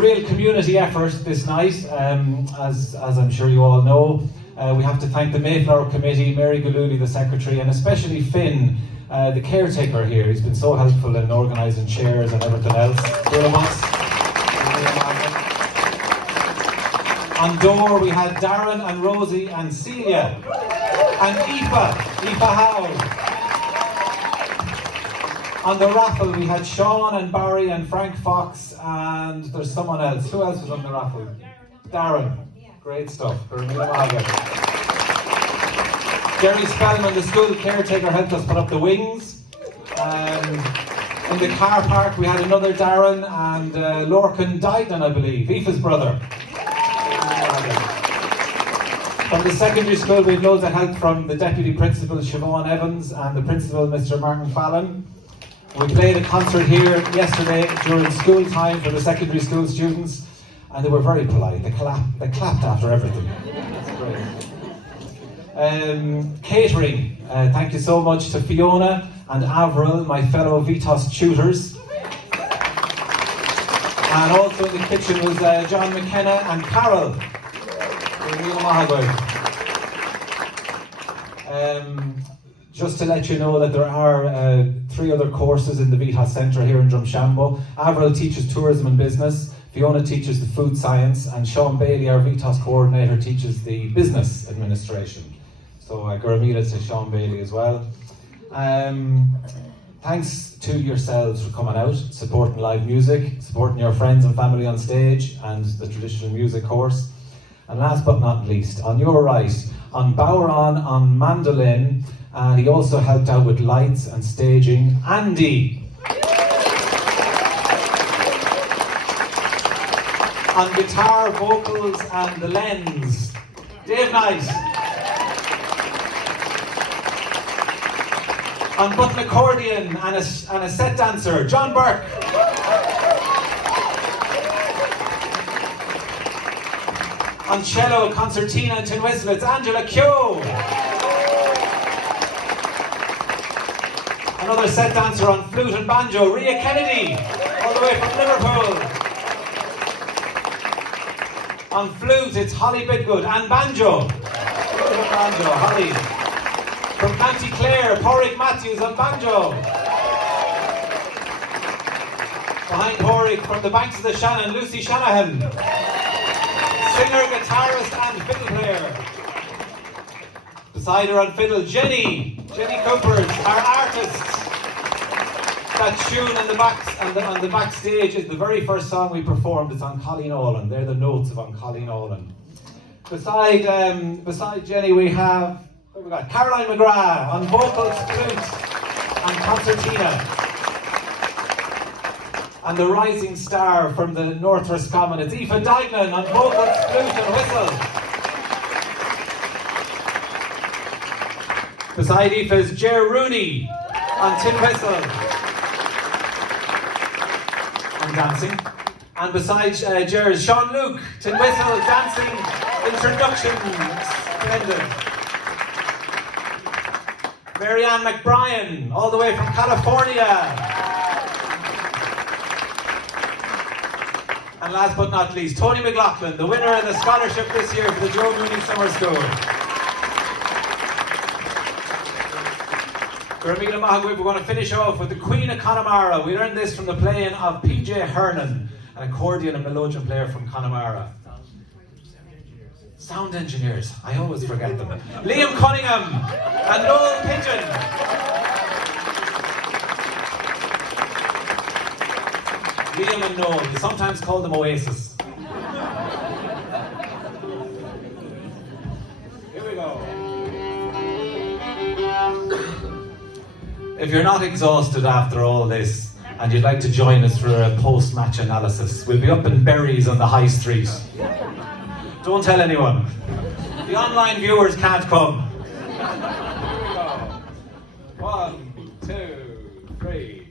Real community effort this night, as I'm sure you all know. We have to thank the Mayflower Committee, Mary Galooly, the Secretary, and especially Finn, the caretaker here. He's been so helpful in organising chairs and everything else. On door we had Darren and Rosie and Celia and Aoife Howe. On the raffle we had Sean and Barry and Frank Fox, and there's someone else. Who else was on the raffle? Darren. Great stuff. Jerry Spellman, the school caretaker, helped us put up the wings. In the car park we had another Darren and Lorcan Dyden, I believe, Aoife's brother. From the secondary school we had loads of help from the Deputy Principal Siobhan Evans and the Principal Mr. Martin Fallon. We played a concert here yesterday during school time for the secondary school students, and they were very polite. They clapped after everything. That's great. Catering. Thank you so much to Fiona and Avril, my fellow Vitas tutors. And also in the kitchen was John McKenna and Carol. Just to let you know that there are 3 other courses in the Vitas Centre here in Drumshanbo. Avril teaches tourism and business, Fiona teaches the food science, and Sean Bailey, our Vitas coordinator, teaches the business administration. So Guramila to Sean Bailey as well. Thanks to yourselves for coming out, supporting live music, supporting your friends and family on stage, and the traditional music course. And last but not least, on your right, on Bowron on mandolin, and he also helped out with lights and staging, Andy. On guitar, vocals and the lens, Dave Knight. On button accordion and a set dancer, John Burke. On cello, concertina and tin whistle, it's Angela Keogh. Another set dancer on flute and banjo, Ria Kennedy, all the way from Liverpool. On flute, it's Holly Bidgood, and banjo. Holly. From County Clare, Porrick Matthews on banjo. Behind Porrick, from the banks of the Shannon, Lucy Shanahan. Singer, guitarist and fiddle player. Beside her on fiddle, Jenny Coopers, our artists. That tune on the backstage is the very first song we performed. It's on Colleen Olin. They're the notes of on Colleen Olin. Beside Jenny we have Caroline McGrath on vocals, flute and concertina. And the rising star from the North Roscommon, it's Aoife Dignan on vocals, flute and whistle. Beside Aoife is Ger Rooney on tin whistle and dancing. And beside Ger is Sean Luke, tin whistle, dancing, introduction, splendid. Marianne McBrien, all the way from California. And last but not least, Tony McLaughlin, the winner of the scholarship this year for the Joe Mooney Summer School. We're going to finish off with the Queen of Connemara. We learned this from the playing of P.J. Hernan, an accordion and melodeon player from Connemara. Sound engineers, I always forget them. Liam Cunningham and Noel Pigeon. Liam and Noel, we sometimes call them Oasis. Here we go. If you're not exhausted after all this, and you'd like to join us for a post-match analysis, we'll be up in Berries on the High Street. Don't tell anyone. The online viewers can't come. Here we go. 1, 2, 3.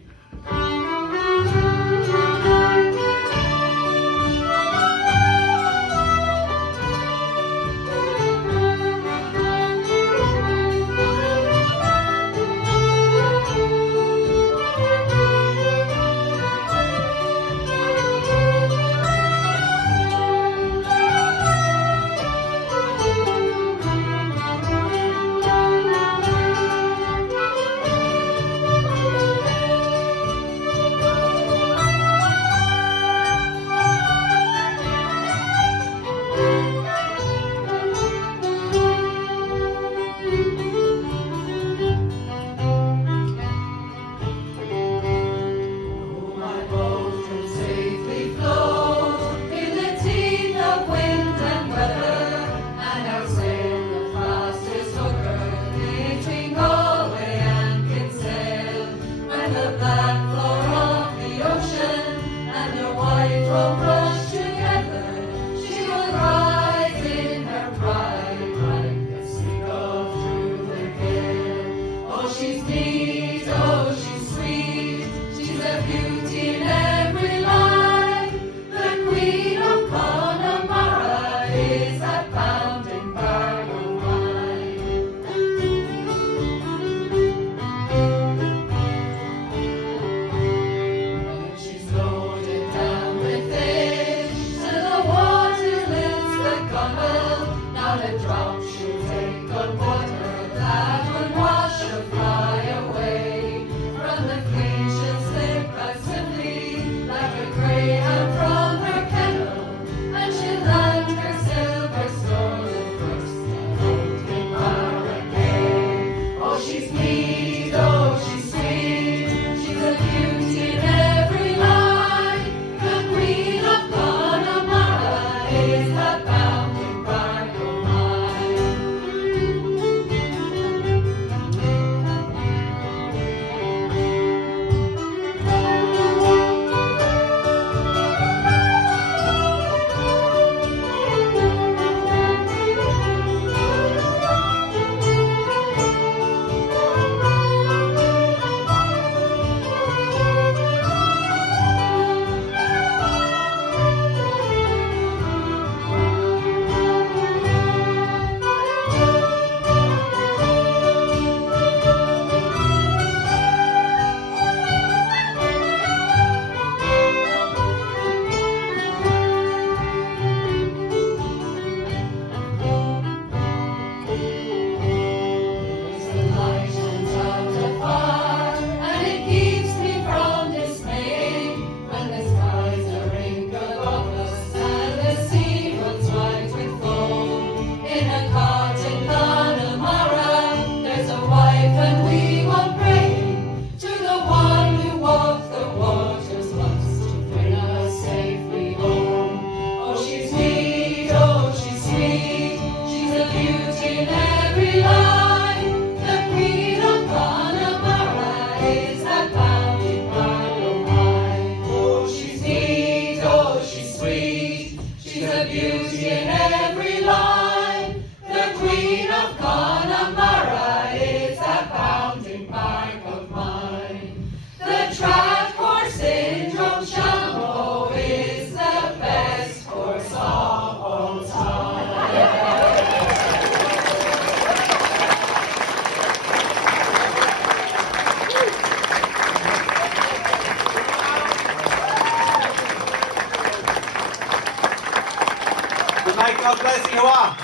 right, God bless you all.